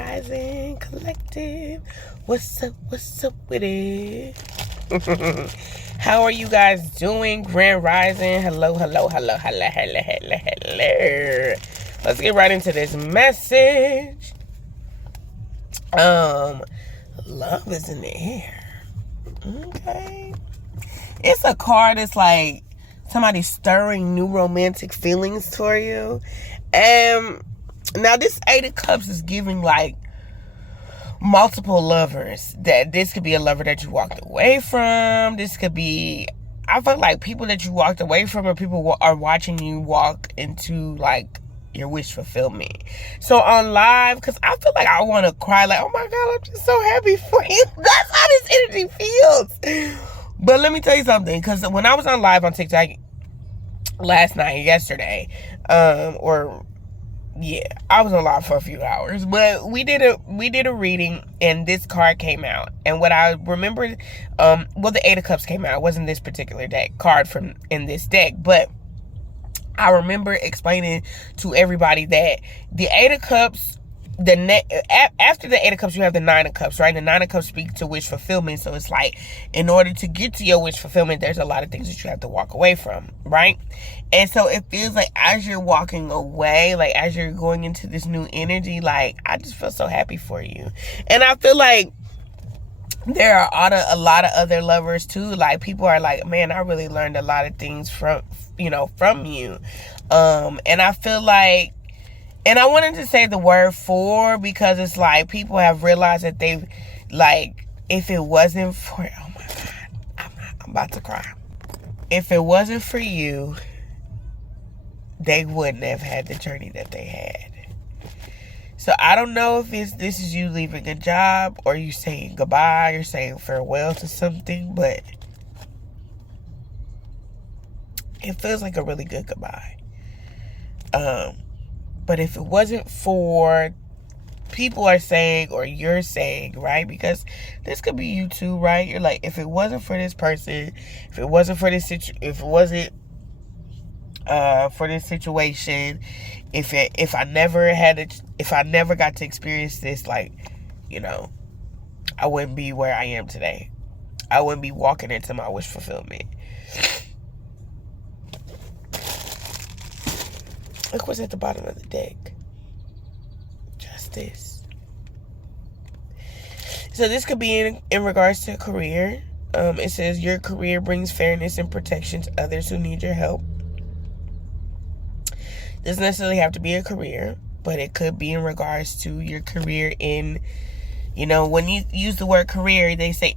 Rising Collective. What's up with it? How are you guys doing? Grand Rising. Hello. Let's get right into this message. Love is in the air. Okay. It's a card that's like somebody stirring new romantic feelings toward you. And now this Eight of Cups is giving like multiple lovers. That this could be a lover that you walked away from. This could be, I feel like people that you walked away from, or people are watching you walk into like your wish fulfillment. So on live, because I feel like I want to cry, like, oh my God, I'm just so happy for you. That's how this energy feels. But let me tell you something, because when I was on live on TikTok yesterday, I was on live for a few hours, but we did a reading, and this card came out. And what I remember, the Eight of Cups came out. It wasn't this particular card from in this deck, but I remember explaining to everybody that the Eight of Cups, after the Eight of Cups, you have the Nine of Cups, right? The Nine of Cups speaks to wish fulfillment. So it's like, in order to get to your wish fulfillment, there's a lot of things that you have to walk away from, right? And so it feels like as you're walking away, like as you're going into this new energy, like I just feel so happy for you. And I feel like there are a lot of other lovers too. Like people are like, man, I really learned a lot of things from you. And I feel like, and I wanted to say the word for, because it's like people have realized that they've, like, if it wasn't for, oh my God, I'm about to cry. If it wasn't for you, they wouldn't have had the journey that they had. So I don't know if this is you leaving a job, or you saying goodbye, or saying farewell to something, but it feels like a really good goodbye. But if it wasn't for, people are saying, or you're saying, right? Because this could be you too, right? You're like, if it wasn't for this person, if it wasn't for this for this situation, if I never got to experience this, like, I wouldn't be where I am today. I wouldn't be walking into my wish fulfillment. Look what's at the bottom of the deck. Justice. So this could be in regards to career. It says your career brings fairness and protection to others who need your help. Doesn't necessarily have to be a career, but it could be in regards to your career in, when you use the word career, they say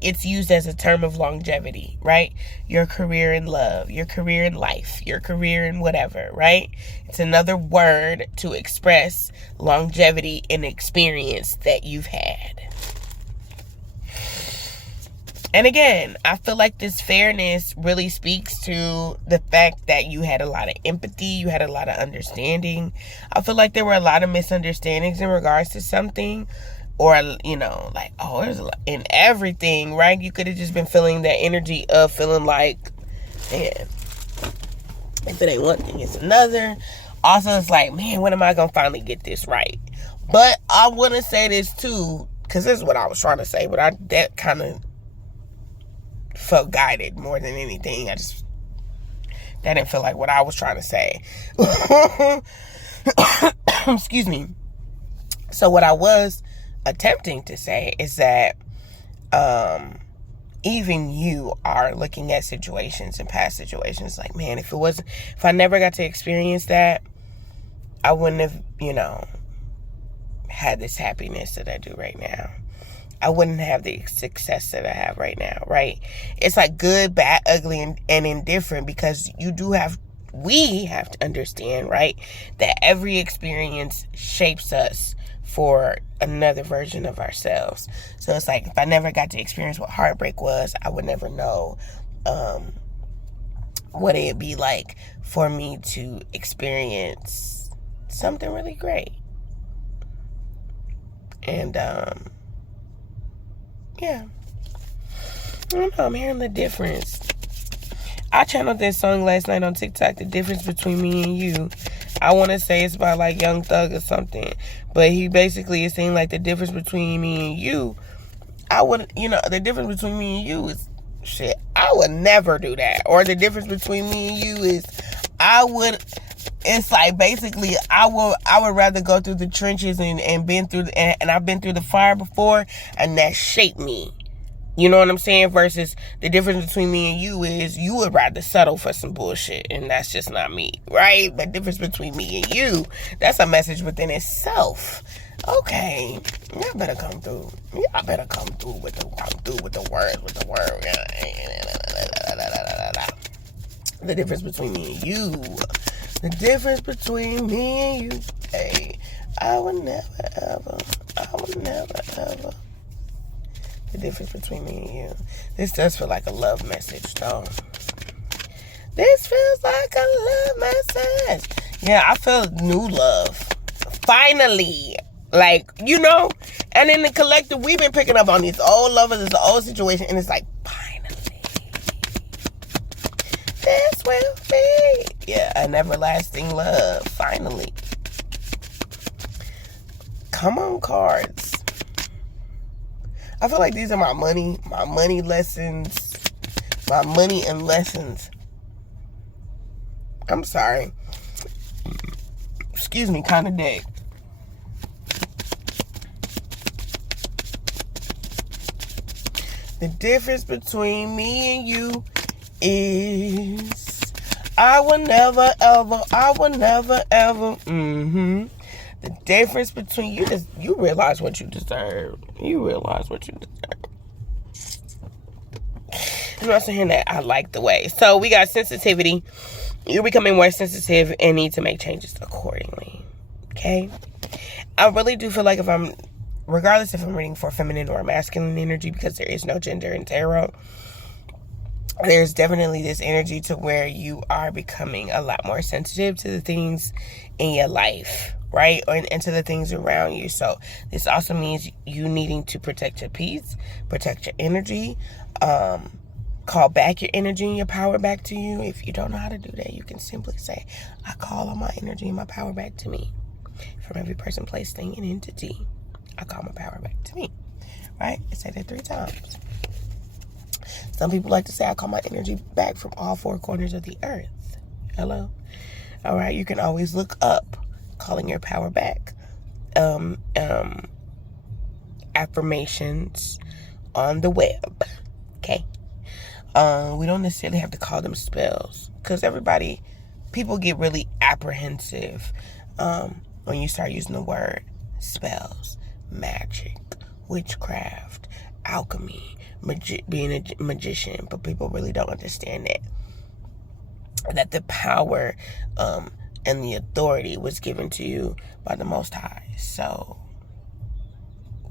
it's used as a term of longevity, right? Your career in love, your career in life, your career in whatever, right? It's another word to express longevity and experience that you've had. And again, I feel like this fairness really speaks to the fact that you had a lot of empathy, you had a lot of understanding. I feel like there were a lot of misunderstandings in regards to something, or, like, oh, there's a lot in everything, right? You could have just been feeling that energy of feeling like, man, if it ain't one thing, it's another. Also, it's like, man, when am I going to finally get this right? But I want to say this too, because this is what I was trying to say, but that kind of felt guided more than anything. That didn't feel like what I was trying to say. Excuse me. So what I was attempting to say is that even you are looking at situations and past situations like, man, if I never got to experience that, I wouldn't have, had this happiness that I do right now. I wouldn't have the success that I have right now, right? It's like good, bad, ugly, and indifferent, because we have to understand, right, that every experience shapes us for another version of ourselves. So it's like, if I never got to experience what heartbreak was, I would never know what it'd be like for me to experience something really great. And yeah, I don't know, I'm hearing the difference. I channeled this song last night on TikTok, The Difference Between Me and You. I want to say it's by like Young Thug or something. But he basically is saying like the difference between me and you, the difference between me and you is shit. I would never do that. Or the difference between me and you is it's like basically I would rather go through the trenches and been through and I've been through the fire before, and that shaped me. You know what I'm saying? Versus the difference between me and you is you would rather settle for some bullshit, and that's just not me, right? The difference between me and you, that's a message within itself. Okay, y'all better come through. Y'all better come through with the word. The difference between me and you. The difference between me and you. Hey, I would never ever. The difference between me and you. This does feel like a love message, though. This feels like a love message. Yeah, I feel new love. Finally. Like, and in the collective, we've been picking up on these old lovers, this old situation, and it's like, finally. This will be. Yeah, an everlasting love. Finally. Come on, cards. I feel like these are my money lessons, my money and lessons. I'm sorry. Excuse me, kind of dead. The difference between me and you is I will never ever. The difference between you realize what you deserve. You realize what you deserve. I'm not saying that I like the way. So we got sensitivity. You're becoming more sensitive and need to make changes accordingly. Okay? I really do feel like regardless if I'm reading for feminine or masculine energy, because there is no gender in tarot, there's definitely this energy to where you are becoming a lot more sensitive to the things in your life, right? And to the things around you. So this also means you needing to protect your peace, protect your energy, call back your energy and your power back to you. If you don't know how to do that, you can simply say, I call all my energy and my power back to me. From every person, place, thing, and entity, I call my power back to me, right? I say that 3 times. Some people like to say, I call my energy back from all 4 corners of the earth. Hello? All right, you can always look up calling your power back. Affirmations on the web. Okay? We don't necessarily have to call them spells, because people get really apprehensive when you start using the word spells, magic, witchcraft, alchemy, being a magician. But people really don't understand that the power and the authority was given to you by the Most High. So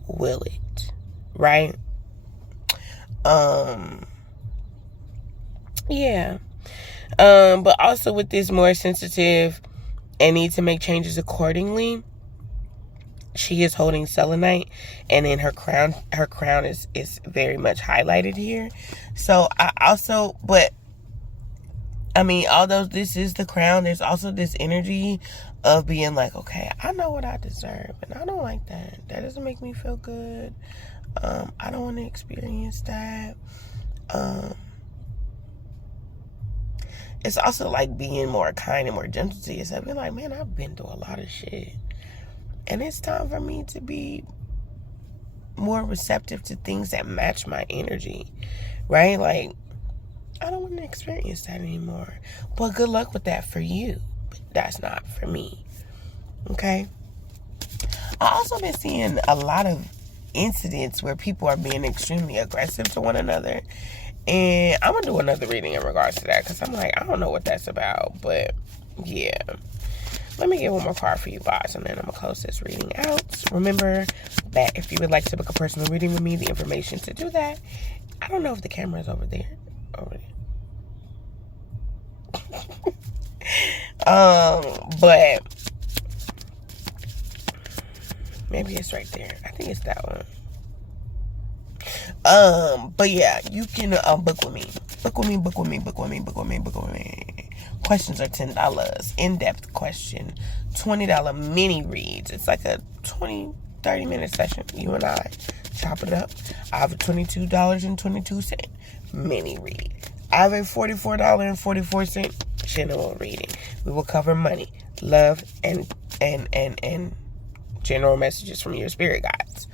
will it, right? Yeah. But also with this more sensitive and need to make changes accordingly, she is holding selenite, and then her crown is very much highlighted here. So although this is the crown, there's also this energy of being like, okay, I know what I deserve, and I don't like that. That doesn't make me feel good. I don't want to experience that. It's also like being more kind and more gentle to yourself. You're like, man, I've been through a lot of shit, and it's time for me to be more receptive to things that match my energy, right? Like, I don't want to experience that anymore. But good luck with that for you. But that's not for me. Okay? I also been seeing a lot of incidents where people are being extremely aggressive to one another. And I'm going to do another reading in regards to that, because I'm like, I don't know what that's about. But, yeah. Let me get one more card for you guys, and then I'm going to close this reading out. Remember that if you would like to book a personal reading with me, the information to do that. I don't know if the camera is over there. But maybe it's right there. I think it's that one. But yeah, you can book with me. Book with me, book with me, book with me, book with me, book with me. Questions are $10. In-depth question, $20 mini reads. It's like a 20-30 minute session. You and I chop it up. I have a $22.22 mini read. I have a $44.44 general reading. We will cover money, love, and general messages from your spirit guides.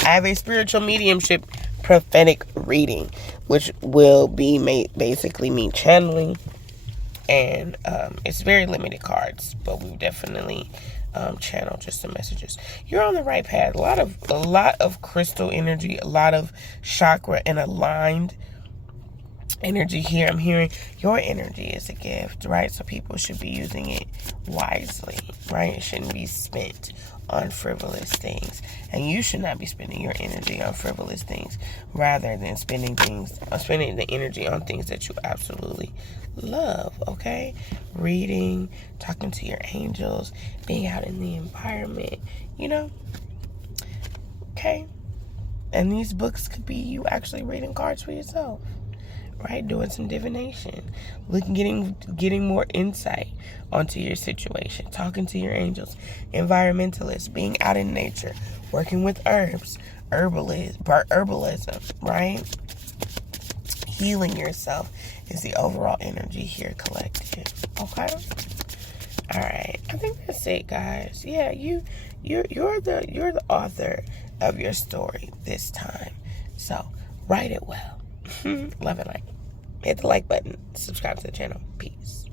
I have a spiritual mediumship prophetic reading, which will be basically me channeling, and it's very limited cards, but we definitely channel just some messages. You're on the right path. A lot of crystal energy, a lot of chakra and aligned energy here. I'm hearing your energy is a gift, right? So people should be using it wisely, right? It shouldn't be spent on frivolous things, and you should not be spending your energy on frivolous things rather than spending the energy on things that you absolutely love. Okay, reading, talking to your angels, being out in the environment, okay. And these books could be you actually reading cards for yourself, right? Doing some divination, getting more insight onto your situation, talking to your angels, environmentalists, being out in nature, working with herbs, herbalism, right? Healing yourself is the overall energy here collected. Okay. All right. I think that's it, guys. Yeah, you're the author of your story this time. So write it well. Love and like. Hit the like button. Subscribe to the channel. Peace.